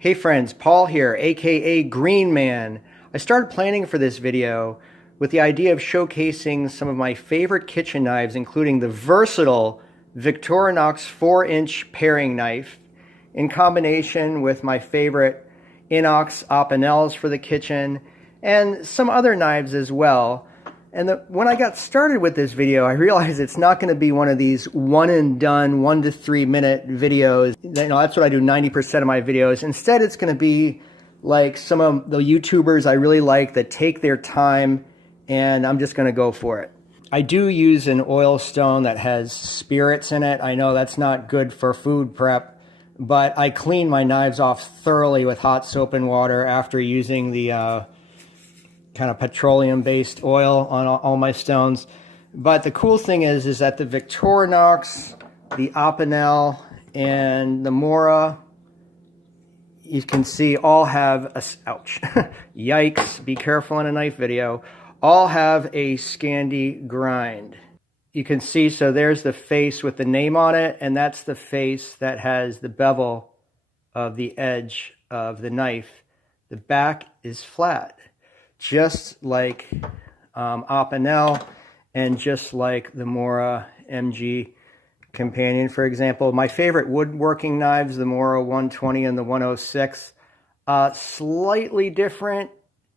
Hey friends, Paul here, aka Green Man. I started planning for this video with the idea of showcasing some of my favorite kitchen knives, including the versatile Victorinox 4-inch paring knife, in combination with my favorite inox opinels for the kitchen, and some other knives as well. And when I got started with this video, I realized it's not going to be one of these one and done 1 to 3 minute videos. You know, that's what I do 90% of my videos. Instead, it's going to be like some of the YouTubers I really like that take their time, and I'm just going to go for it. I do use an oil stone that has spirits in it. I know that's not good for food prep, but I clean my knives off thoroughly with hot soap and water after using the kind of petroleum-based oil on all my stones. But the cool thing is that the Victorinox, the Opinel, and the Mora, you can see all have a, ouch, yikes, be careful in a knife video, all have a Scandi grind. You can see, so there's the face with the name on it, and that's the face that has the bevel of the edge of the knife. The back is flat, just like Opinel and just like the Mora MG Companion, for example. My favorite woodworking knives, the Mora 120 and the 106, slightly different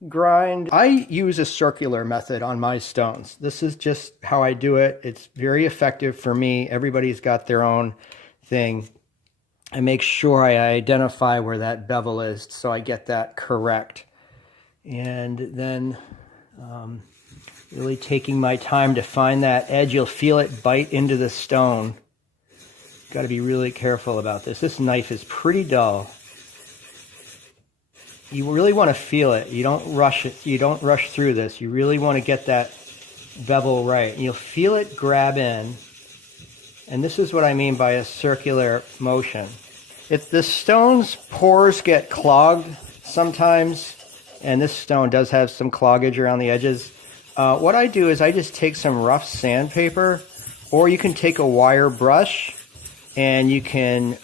grind. I use a circular method on my stones. This is just how I do it. It's very effective for me. Everybody's got their own thing. I make sure I identify where that bevel is so I get that correct. And then really taking my time to find that edge. You'll feel it bite into the stone. Got to be really careful about this. This knife is pretty dull. You really want to feel it. You don't rush it. You don't rush through this. You really want to get that bevel right. You'll feel it grab in. And this is what I mean by a circular motion. If the stone's pores get clogged sometimes, and this stone does have some cloggage around the edges, what I do is I just take some rough sandpaper, or you can take a wire brush and you can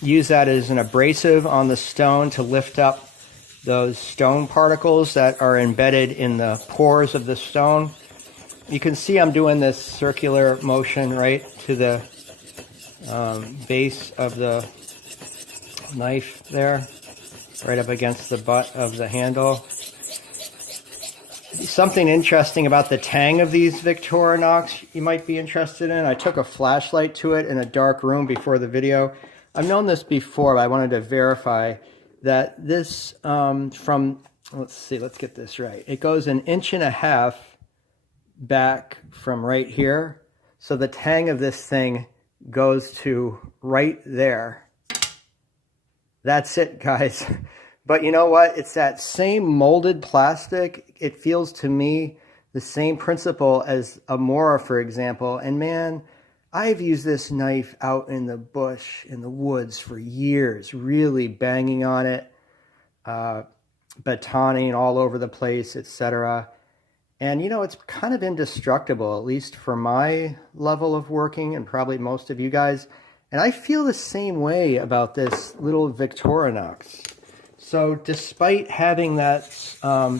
use that as an abrasive on the stone to lift up those stone particles that are embedded in the pores of the stone. You can see I'm doing this circular motion right to the base of the knife there, right up against the butt of the handle. Something interesting about the tang of these Victorinox you might be interested in. I took a flashlight to it in a dark room before the video. I've known this before, but I wanted to verify that this from, let's see, let's get this right. It goes 1.5 inches back from right here. So the tang of this thing goes to right there. That's it, guys. But you know what? It's that same molded plastic. It feels to me the same principle as a Mora, for example. And man, I've used this knife out in the bush, in the woods for years, really banging on it, batoning all over the place, etc. And you know, it's kind of indestructible, at least for my level of working, and probably most of you guys. And I feel the same way about this little Victorinox. So despite having that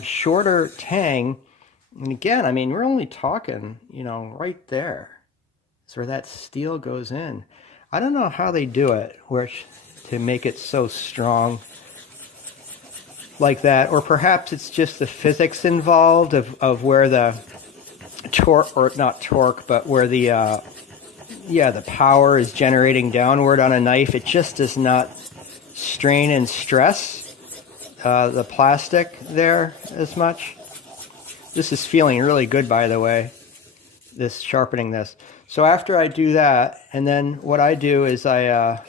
shorter tang, and again, I mean, we're only talking, you know, right there. That's where that steel goes in. I don't know how they do it to make it so strong like that. Or perhaps it's just the physics involved of where the torque, or not torque, but where the the power is generating downward on a knife. It just does not strain and stress the plastic there as much. This is feeling really good, by the way, this sharpening this. So after I do that, and then what I do is I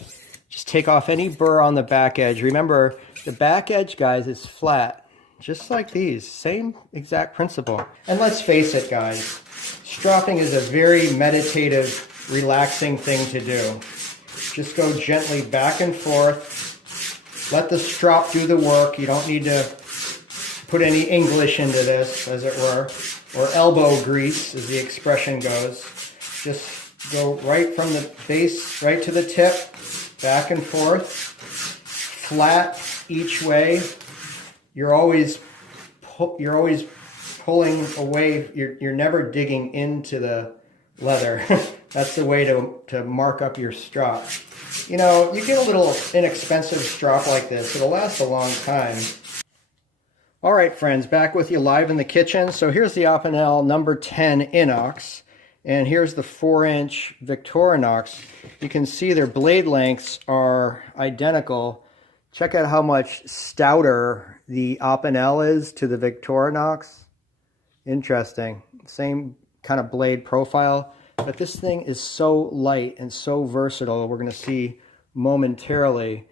just take off any burr on the back edge. Remember, the back edge, guys, is flat, just like these. Same exact principle. And let's face it, guys, stropping is a very meditative, relaxing thing to do. Just go gently back and forth. Let the strop do the work. You don't need to put any English into this, as it were, or elbow grease, as the expression goes. Just go right from the base, right to the tip, back and forth. flat each way, you're always pulling away. You're never digging into the leather. That's the way to mark up your strop. You know, you get a little inexpensive strop like this, it'll last a long time. All right, friends, back with you live in the kitchen. So here's the Opinel number 10 inox, and here's the 4-inch Victorinox. You can see their blade lengths are identical. Check out how much stouter the Opinel is to the Victorinox. Interesting. Same kind of blade profile, but this thing is so light and so versatile. We're going to see momentarily.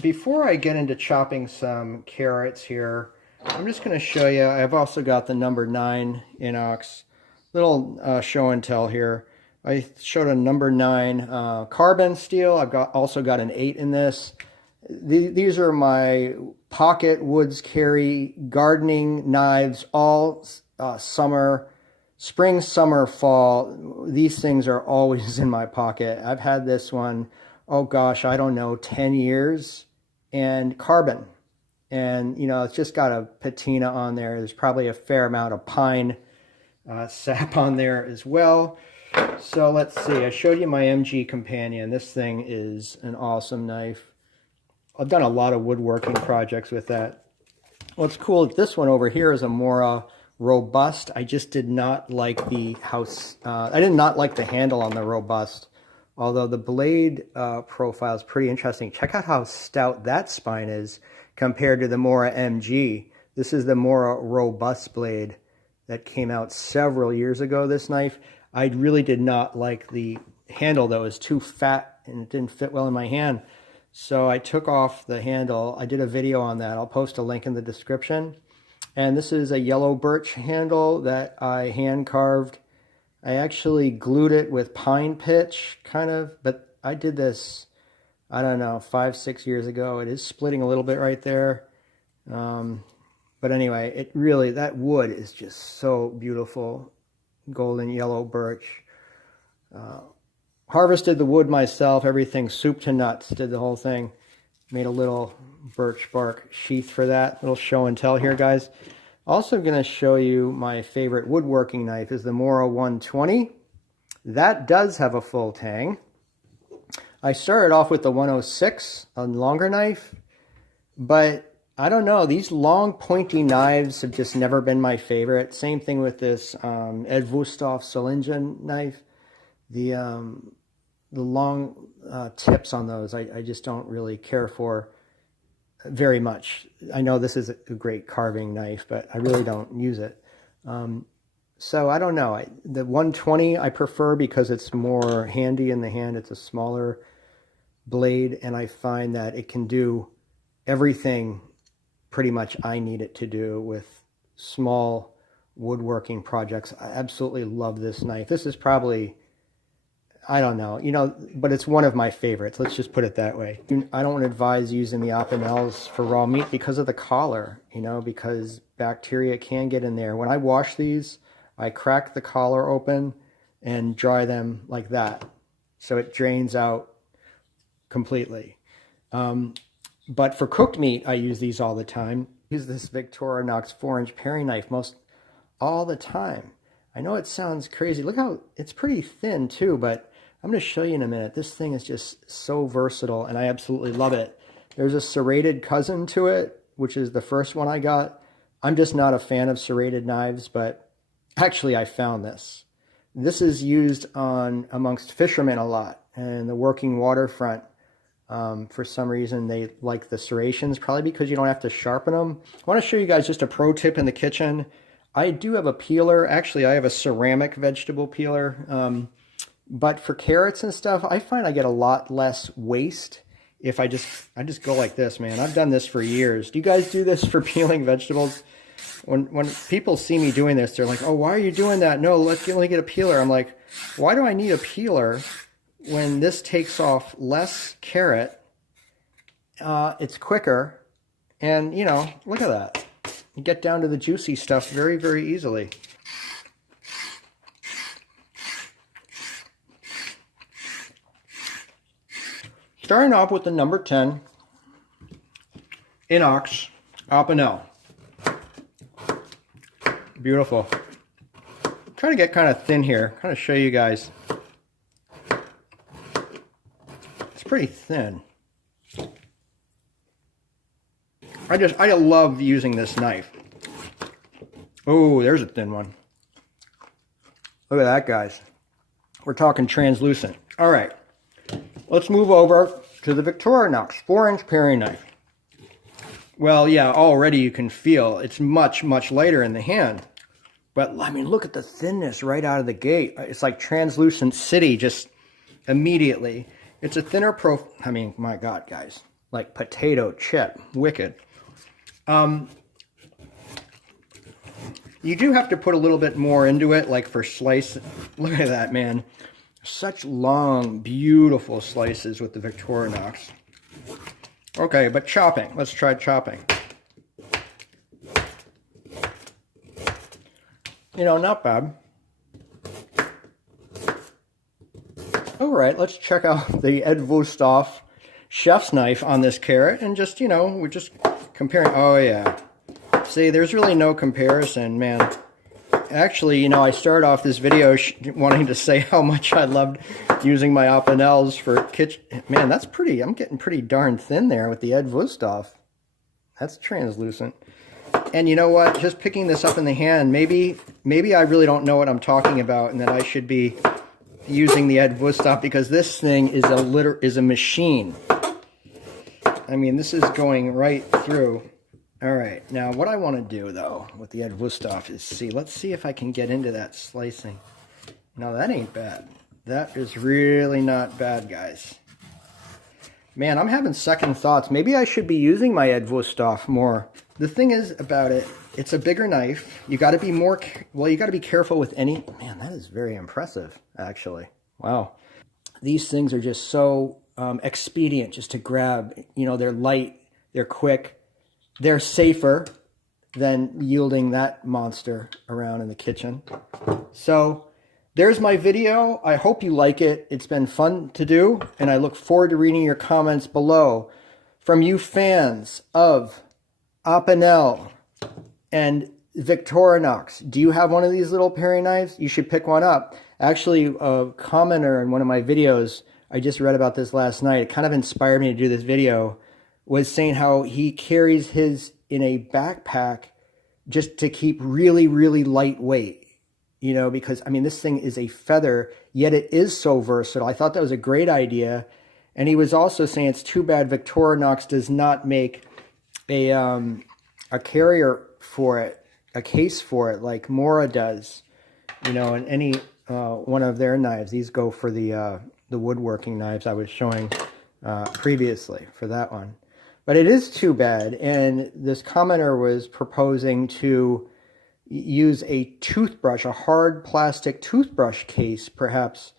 Before I get into chopping some carrots here, I'm just going to show you, I've also got the number 9 inox. Little show and tell here. I showed a number 9 carbon steel. I've also got an 8 in this. These are my pocket woods carry gardening knives all summer, spring, summer, fall. These things are always in my pocket. I've had this one, oh gosh, I don't know, 10 years, and carbon. And, you know, it's just got a patina on there. There's probably a fair amount of pine sap on there as well. So let's see, I showed you my MG Companion. This thing is an awesome knife. I've done a lot of woodworking projects with that. What's cool, this one over here is a more robust. I just did not like the I did not like the handle on the robust. Although the blade profile is pretty interesting. Check out how stout that spine is compared to the Mora MG. This is the Mora robust blade that came out several years ago, this knife. I really did not like the handle, though. It was too fat and it didn't fit well in my hand. So I took off the handle. I did a video on that. I'll post a link in the description. And this is a yellow birch handle that I hand carved. I actually glued it with pine pitch, kind of, but I did this, I don't know, 5-6 years ago. It is splitting a little bit right there. But anyway, it really, that wood is just so beautiful. Golden yellow birch. Harvested the wood myself, everything soup to nuts, did the whole thing. Made a little birch bark sheath for that. Little show and tell here, guys. Also going to show you my favorite woodworking knife is the Mora 120. That does have a full tang. I started off with the 106, a longer knife, but I don't know, these long pointy knives have just never been my favorite. Same thing with this Ed Wusthof Solingen knife. The long tips on those I just don't really care for very much. I know this is a great carving knife, but I really don't use it. So I don't know. The 120 I prefer because it's more handy in the hand. It's a smaller blade, and I find that it can do everything pretty much I need it to do with small woodworking projects. I absolutely love this knife. This is probably, I don't know, you know, but it's one of my favorites. Let's just put it that way. I don't advise using the Opinels for raw meat because of the collar, you know, because bacteria can get in there. When I wash these, I crack the collar open and dry them like that, so it drains out completely. But for cooked meat, I use these all the time. I use this Victorinox 4-inch paring knife all the time. I know it sounds crazy. Look how it's pretty thin too, but I'm going to show you in a minute. This thing is just so versatile, and I absolutely love it. There's a serrated cousin to it, which is the first one I got. I'm just not a fan of serrated knives, but actually I found this. This is used amongst fishermen a lot, and the working waterfront. For some reason they like the serrations, probably because you don't have to sharpen them. I want to show you guys just a pro tip in the kitchen. I do have a peeler. Actually, I have a ceramic vegetable peeler. But for carrots and stuff, I find I get a lot less waste if I just go like this, man. I've done this for years. Do you guys do this for peeling vegetables? When people see me doing this, they're like, oh, why are you doing that? No, let me get a peeler. I'm like, why do I need a peeler when this takes off less carrot? It's quicker, and, you know, look at that. You get down to the juicy stuff very, very easily. Starting off with the number 10, inox Opinel. Beautiful. I'm trying to get kind of thin here, kind of show you guys. It's pretty thin. I love using this knife. Oh, there's a thin one. Look at that, guys. We're talking translucent. All right, let's move over to the Victorinox 4-inch paring knife. Well, yeah, already you can feel it's much, much lighter in the hand. But, I mean, look at the thinness right out of the gate. It's like translucent city just immediately. It's a thinner profile. I mean, my God, guys. Like potato chip. Wicked. You do have to put a little bit more into it, like for slice. Look at that, man. Such long, beautiful slices with the Victorinox. Okay, but chopping. Let's try chopping. You know, not bad. All right, let's check out the Ed Vostov chef's knife on this carrot and just, you know, we're just comparing. Oh, yeah. See, there's really no comparison, man. Actually, you know, I started off this video wanting to say how much I loved using my Opinels for kitchen. Man, that's pretty, I'm getting pretty darn thin there with the Ed Vostov. That's translucent. And you know what? Just picking this up in the hand, maybe I really don't know what I'm talking about and that I should be using the Ed Vostov because this thing is a machine. I mean, this is going right through. All right, now what I want to do though with the Ed Vostov is let's see if I can get into that slicing. No, that ain't bad. That is really not bad, guys. Man, I'm having second thoughts. Maybe I should be using my Ed Vostov more. The thing is about it, it's a bigger knife. You got to be more, well, you got to be careful with any, man, that is very impressive, actually. Wow. These things are just so expedient just to grab. You know, they're light, they're quick. They're safer than yielding that monster around in the kitchen. So there's my video. I hope you like it. It's been fun to do, and I look forward to reading your comments below from you fans of Opinel and Victorinox. Do you have one of these little paring knives? You should pick one up. Actually, a commenter in one of my videos, I just read about this last night. It kind of inspired me to do this video. Was saying how he carries his in a backpack just to keep really, really lightweight, you know, because, I mean, this thing is a feather, yet it is so versatile. I thought that was a great idea. And he was also saying it's too bad Victorinox does not make a carrier for it, a case for it, like Mora does, you know, and any one of their knives. These go for the woodworking knives I was showing previously for that one. But it is too bad, and this commenter was proposing to use a toothbrush, a hard plastic toothbrush case, perhaps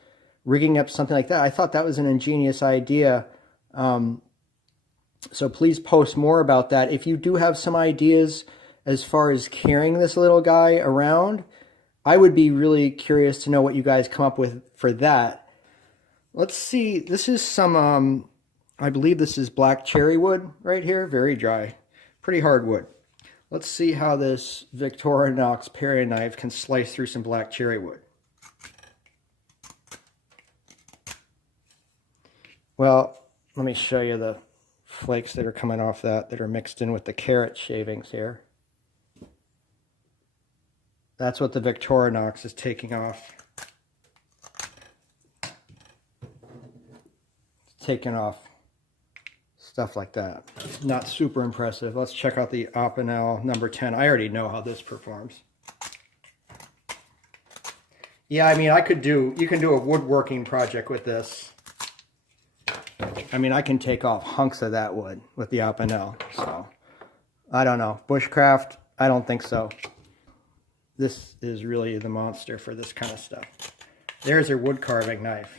rigging up something like that. I thought that was an ingenious idea. So please post more about that. If you do have some ideas as far as carrying this little guy around, I would be really curious to know what you guys come up with for that. Let's see, this is some... I believe this is black cherry wood right here. Very dry. Pretty hard wood. Let's see how this Victorinox paring knife can slice through some black cherry wood. Well, let me show you the flakes that are coming off that are mixed in with the carrot shavings here. That's what the Victorinox is taking off. It's taking off stuff like that. Not super impressive. Let's check out the Opinel number 10. I already know how this performs. Yeah, I mean, you can do a woodworking project with this. I mean, I can take off hunks of that wood with the Opinel. So, I don't know. Bushcraft, I don't think so. This is really the monster for this kind of stuff. There's your wood carving knife.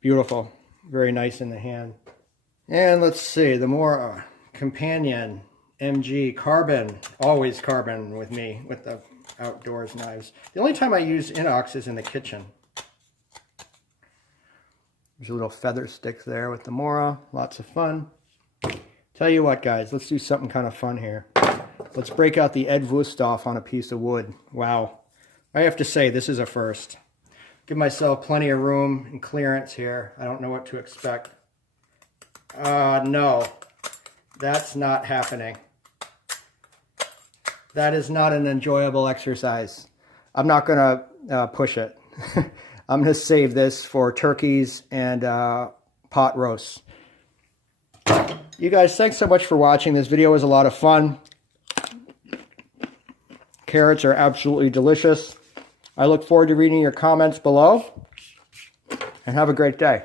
Beautiful. Very nice in the hand. And let's see, the more companion MG carbon. Always carbon with me with the outdoors knives. The only time I use inox is in the kitchen. There's a little feather stick there with the mora. Lots of fun. Tell you what, guys, let's do something kind of fun here. Let's break out the Ed Wusthof on a piece of wood. Wow. I have to say, this is a first. Give myself plenty of room and clearance here. I don't know what to expect. No. That's not happening. That is not an enjoyable exercise. I'm not going to push it. I'm going to save this for turkeys and pot roasts. You guys, thanks so much for watching. This video was a lot of fun. Carrots are absolutely delicious. I look forward to reading your comments below. And have a great day.